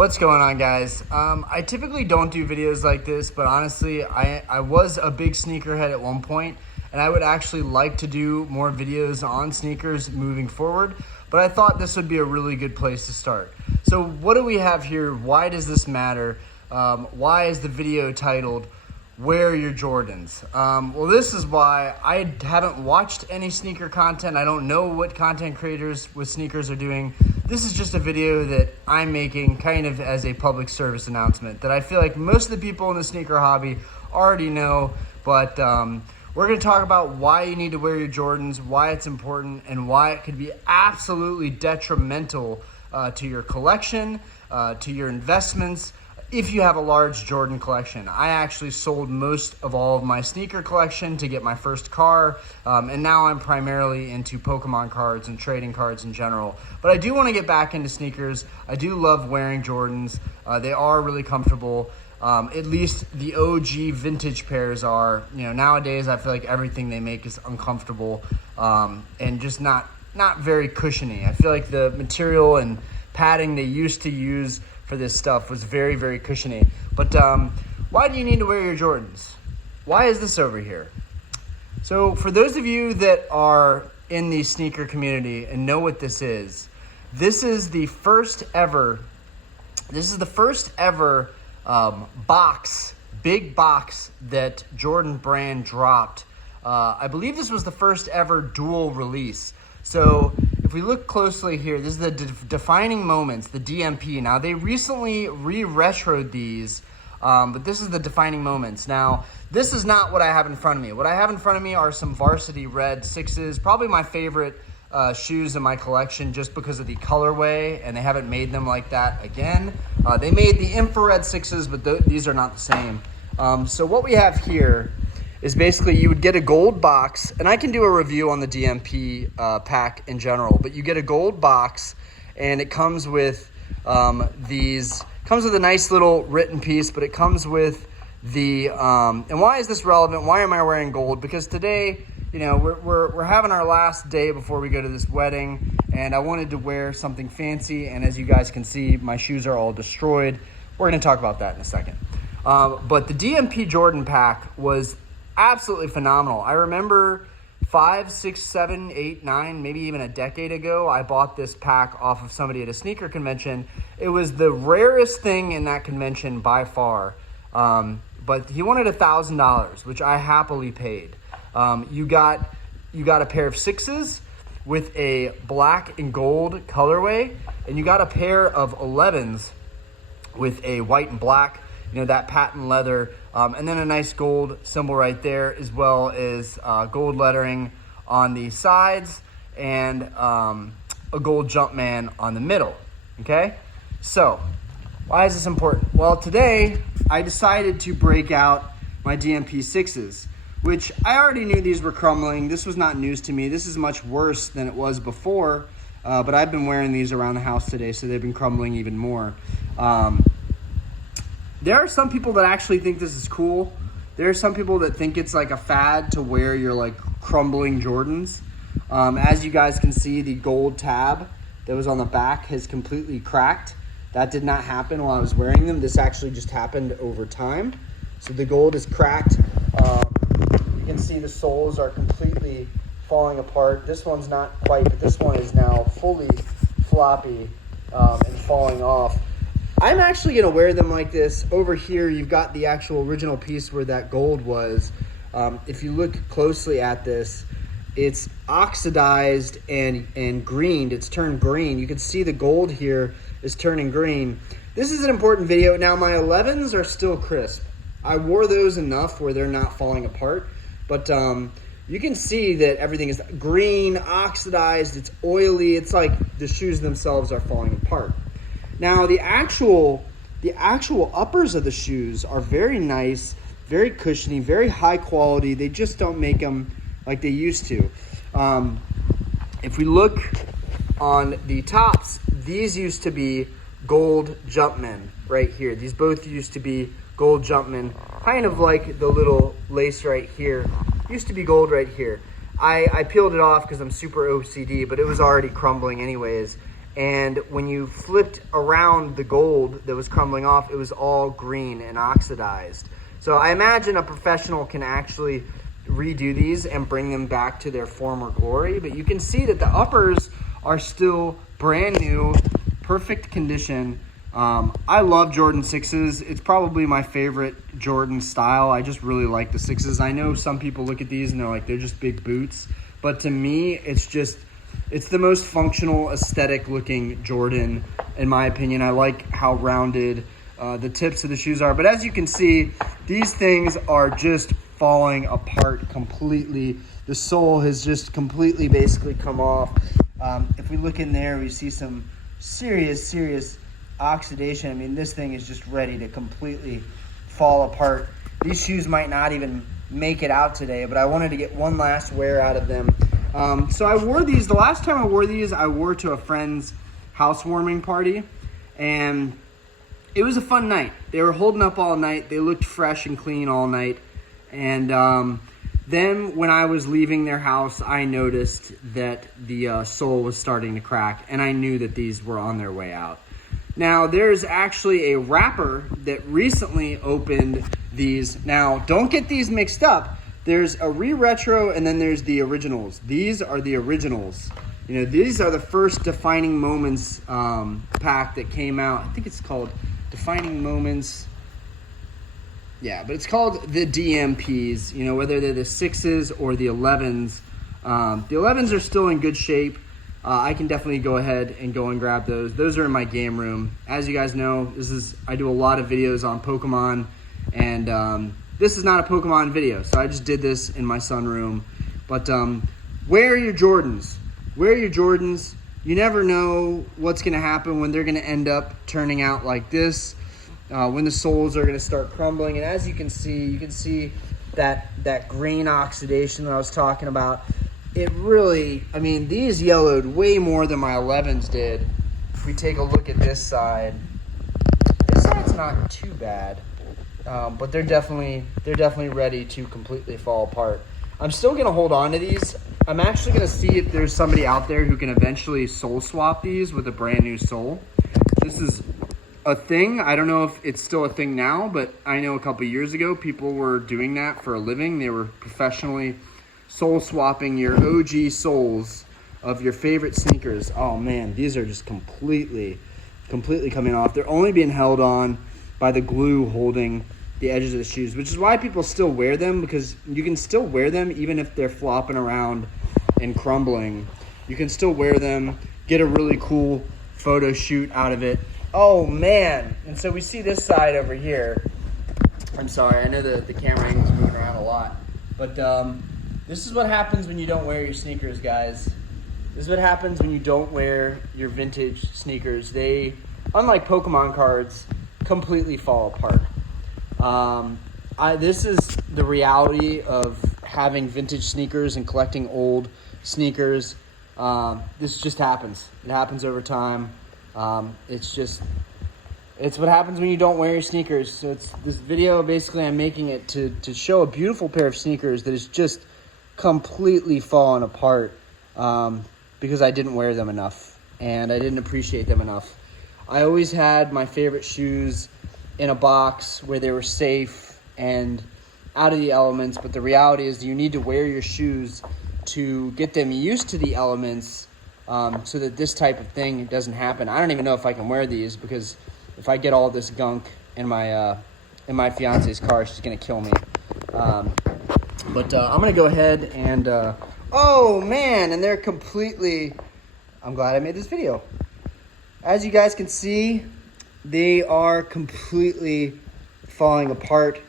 What's going on, guys? I typically don't do videos like this, but honestly, I was a big sneakerhead at one point, and I would actually like to do more videos on sneakers moving forward, but I thought this would be a really good place to start. So what do we have here? Why does this matter? Why is the video titled, Wear Your Jordans? Well, this is why. I haven't watched any sneaker content. I don't know what content creators with sneakers are doing. This is just a video that I'm making kind of as a public service announcement that I feel like most of the people in the sneaker hobby already know, but we're going to talk about why you need to wear your Jordans, why it's important, and why it could be absolutely detrimental to your collection, to your investments, if you have a large Jordan collection. I actually sold most of all of my sneaker collection to get my first car, and now I'm primarily into Pokémon cards and trading cards in general. But I do want to get back into sneakers. I do love wearing Jordans. They are really comfortable. At least the OG vintage pairs are. You know, nowadays I feel like everything they make is uncomfortable and just not very cushiony. I feel like the material and padding they used to use for this stuff was very, very cushiony. But why do you need to wear your Jordans? Why is this over here? So for those of you that are in the sneaker community and know what this is the first ever big box that Jordan brand dropped. I believe this was the first ever dual release. So if we look closely here, this is the defining moments, the DMP. Now they recently re-retroed these, but this is the defining moments. Now this is not what I have in front of me. What I have in front of me are some varsity red 6s, probably my favorite shoes in my collection just because of the colorway, and they haven't made them like that again. They made the infrared 6s, but these are not the same. So what we have here is basically you would get a gold box, and I can do a review on the DMP pack in general, but you get a gold box, and it comes with comes with a nice little written piece, but it comes with the, and why is this relevant? Why am I wearing gold? Because today, you know, we're having our last day before we go to this wedding, and I wanted to wear something fancy, and as you guys can see, my shoes are all destroyed. We're gonna talk about that in a second. But the DMP Jordan pack was absolutely phenomenal. I remember 5, 6, 7, 8, 9, maybe even a decade ago, I bought this pack off of somebody at a sneaker convention. It was the rarest thing in that convention by far. But he wanted $1,000, which I happily paid. You got a pair of 6s with a black and gold colorway, and you got a pair of 11s with a white and black, you know, that patent leather, and then a nice gold symbol right there, as well as gold lettering on the sides and a gold Jumpman on the middle, okay? So, why is this important? Well, today I decided to break out my DMP 6s, which I already knew these were crumbling. This was not news to me. This is much worse than it was before, but I've been wearing these around the house today, so they've been crumbling even more. There are some people that actually think this is cool. There are some people that think it's like a fad to wear your like crumbling Jordans. As you guys can see, the gold tab that was on the back has completely cracked. That did not happen while I was wearing them. This actually just happened over time. So the gold is cracked. You can see the soles are completely falling apart. This one's not quite, but this one is now fully floppy and falling off. I'm actually going to wear them like this. Over here, you've got the actual original piece where that gold was. If you look closely at this, it's oxidized and greened. It's turned green. You can see the gold here is turning green. This is an important video. Now, my 11s are still crisp. I wore those enough where they're not falling apart, but you can see that everything is green, oxidized, it's oily. It's like the shoes themselves are falling apart. Now, the actual uppers of the shoes are very nice, very cushiony, very high quality. They just don't make them like they used to. If we look on the tops, these used to be gold Jumpmen right here. These both used to be gold Jumpmen, kind of like the little lace right here. Used to be gold right here. I peeled it off because I'm super OCD, but it was already crumbling anyways. And when you flipped around the gold that was crumbling off, it was all green and oxidized. So I imagine a professional can actually redo these and bring them back to their former glory. But you can see that the uppers are still brand new, perfect condition. I love Jordan 6s. It's probably my favorite Jordan style. I just really like the 6s. I know some people look at these and they're like, they're just big boots. But to me, it's the most functional, aesthetic looking Jordan, in my opinion. I like how rounded the tips of the shoes are. But as you can see, these things are just falling apart completely. The sole has just completely basically come off. If we look in there, we see some serious oxidation. I mean, this thing is just ready to completely fall apart. These shoes might not even make it out today, but I wanted to get one last wear out of them. So I wore these, the last time I wore these, I wore to a friend's housewarming party, and it was a fun night. They were holding up all night. They looked fresh and clean all night. And then when I was leaving their house, I noticed that the sole was starting to crack, and I knew that these were on their way out. Now, there's actually a wrapper that recently opened these. Now, don't get these mixed up. There's a re-retro and then there's the originals. These are the originals. You know, these are the first Defining Moments pack that came out. I think it's called Defining Moments. Yeah, but it's called the DMPs, you know, whether they're the 6s or the 11s. The 11s are still in good shape. I can definitely go ahead and go and grab those. Those are in my game room. As you guys know, I do a lot of videos on Pokemon, and this is not a Pokemon video, so I just did this in my sunroom. But wear your Jordans. Wear your Jordans. You never know what's going to happen when they're going to end up turning out like this, when the soles are going to start crumbling. And as you can see that green oxidation that I was talking about. It really, I mean, these yellowed way more than my 11s did. If we take a look at this side's not too bad, but they're definitely ready to completely fall apart. I'm still gonna hold on to these. I'm actually gonna see if there's somebody out there who can eventually sole swap these with a brand new sole. This is a thing. I don't know if it's still a thing now, but I know a couple years ago people were doing that for a living. They were professionally sole swapping your OG soles of your favorite sneakers. Oh man, these are just completely coming off. They're only being held on by the glue holding the edges of the shoes, which is why people still wear them, because you can still wear them even if they're flopping around and crumbling. You can still wear them, get a really cool photo shoot out of it. Oh man, and so we see this side over here. I'm sorry, I know the camera angle is moving around a lot, but this is what happens when you don't wear your sneakers, guys. This is what happens when you don't wear your vintage sneakers. They, unlike Pokemon cards, completely fall apart. This is the reality of having vintage sneakers and collecting old sneakers. This just happens. It happens over time. It's what happens when you don't wear your sneakers. So it's this video, basically I'm making it to show a beautiful pair of sneakers that is just completely fallen apart because I didn't wear them enough and I didn't appreciate them enough. I always had my favorite shoes in a box where they were safe and out of the elements, but the reality is you need to wear your shoes to get them used to the elements so that this type of thing doesn't happen. I don't even know if I can wear these, because if I get all this gunk in my fiance's car, she's gonna kill me. But I'm going to go ahead and, oh man, and they're completely, I'm glad I made this video. As you guys can see, they are completely falling apart.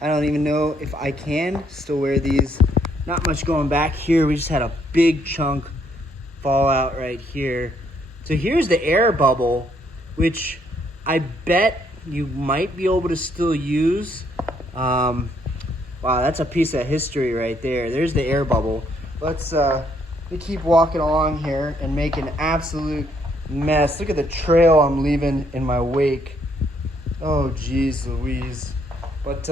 I don't even know if I can still wear these. Not much going back here. We just had a big chunk fall out right here. So here's the air bubble, which I bet you might be able to still use. Wow, that's a piece of history right there. There's the air bubble. Let's keep walking along here and make an absolute mess. Look at the trail I'm leaving in my wake. Oh, geez Louise. But,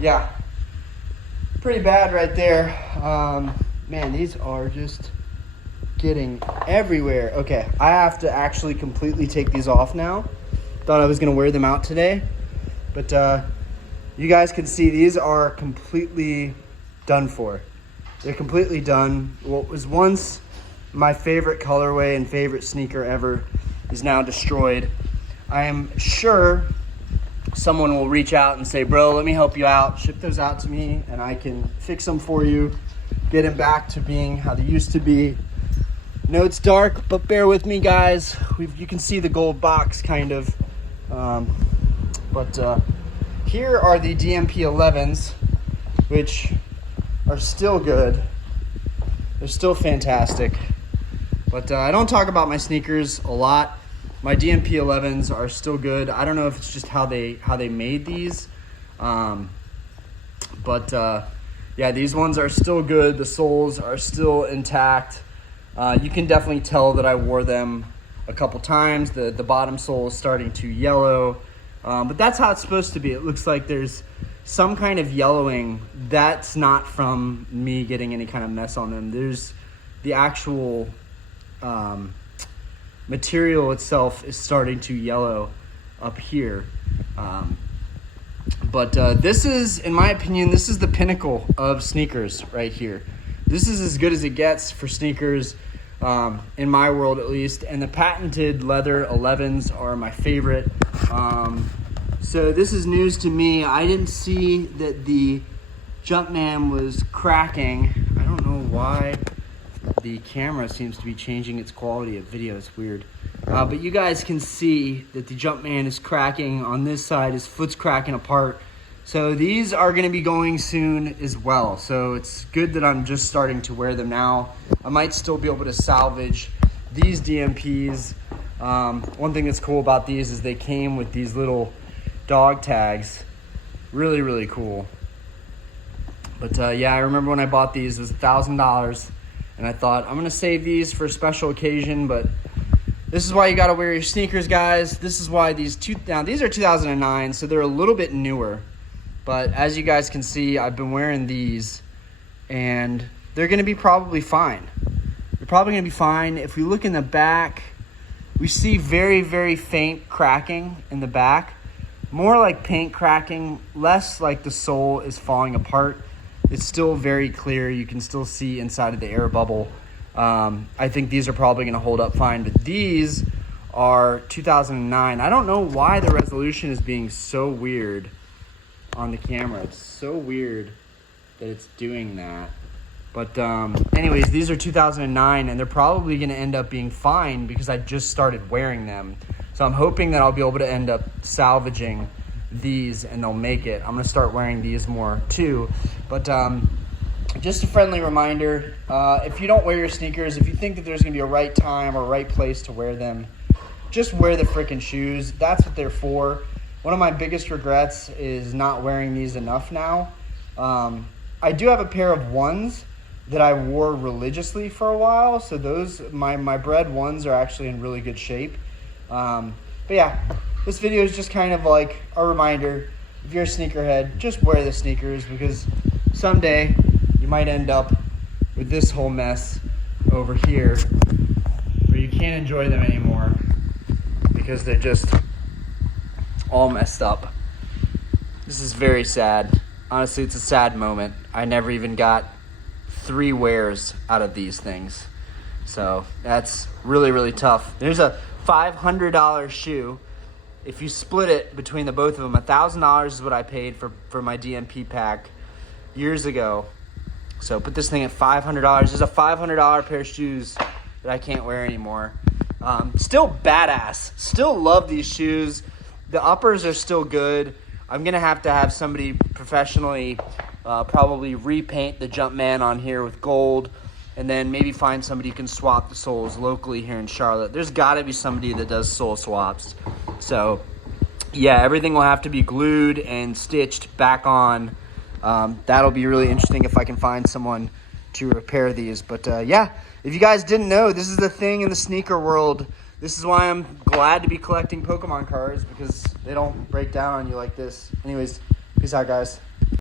yeah, pretty bad right there. Man, these are just getting everywhere. Okay, I have to actually completely take these off now. Thought I was gonna wear them out today, but you guys can see these are completely done for. They're completely done. What was once my favorite colorway and favorite sneaker ever is now destroyed. I am sure someone will reach out and say, bro, let me help you out. Ship those out to me and I can fix them for you. Get them back to being how they used to be. No, it's dark, but bear with me, guys. You can see the gold box kind of. Here are the DMP 11s, which are still good. They're still fantastic. But I don't talk about my sneakers a lot. My DMP 11s are still good. I don't know if it's just how they made these. Yeah, these ones are still good. The soles are still intact. You can definitely tell that I wore them a couple times. The bottom sole is starting to yellow. But that's how it's supposed to be. It looks like there's some kind of yellowing. That's not from me getting any kind of mess on them. There's the actual material itself is starting to yellow up here. This is, in my opinion, this is the pinnacle of sneakers right here. This is as good as it gets for sneakers, in my world at least. And the patented leather 11s are my favorite. So this is news to me. I didn't see that the Jumpman was cracking. I don't know why the camera seems to be changing its quality of video. It's weird. But you guys can see that the Jumpman is cracking on this side. His foot's cracking apart. So these are going to be going soon as well. So it's good that I'm just starting to wear them now. I might still be able to salvage these DMPs. One thing that's cool about these is they came with these little dog tags. Really, really cool. But yeah, I remember when I bought these, it was $1,000. And I thought, I'm going to save these for a special occasion, but this is why you got to wear your sneakers, guys. This is why these are 2009, so they're a little bit newer. But as you guys can see, I've been wearing these, and they're going to be probably fine. They're probably going to be fine. If we look in the back, we see very, very faint cracking in the back. More like paint cracking, less like the sole is falling apart. It's still very clear. You can still see inside of the air bubble. I think these are probably going to hold up fine, but these are 2009. I don't know why the resolution is being so weird on the camera. It's so weird that it's doing that. But anyways, these are 2009, and they're probably going to end up being fine because I just started wearing them. So I'm hoping that I'll be able to end up salvaging these and they'll make it. I'm going to start wearing these more too. But just a friendly reminder, if you don't wear your sneakers, if you think that there's going to be a right time or right place to wear them, just wear the freaking shoes. That's what they're for. One of my biggest regrets is not wearing these enough now. I do have a pair of ones that I wore religiously for a while. So those, my bread ones are actually in really good shape. But yeah, this video is just kind of like a reminder. If you're a sneakerhead, just wear the sneakers because someday you might end up with this whole mess over here where you can't enjoy them anymore because they're just all messed up. This is very sad. Honestly, it's a sad moment. I never even got 3 wears out of these things. So that's really, really tough. There's a $500 shoe. If you split it between the both of them, $1,000 is what I paid for my DMP pack years ago. So put this thing at $500. There's a $500 pair of shoes that I can't wear anymore. Still badass. Still love these shoes. The uppers are still good. I'm going to have somebody professionally probably repaint the Jumpman on here with gold, and then maybe find somebody who can swap the soles locally here in Charlotte. There's got to be somebody that does sole swaps. So, yeah, everything will have to be glued and stitched back on. That'll be really interesting if I can find someone to repair these. But, yeah, if you guys didn't know, this is the thing in the sneaker world. This is why I'm glad to be collecting Pokemon cards, because they don't break down on you like this. Anyways, peace out, guys.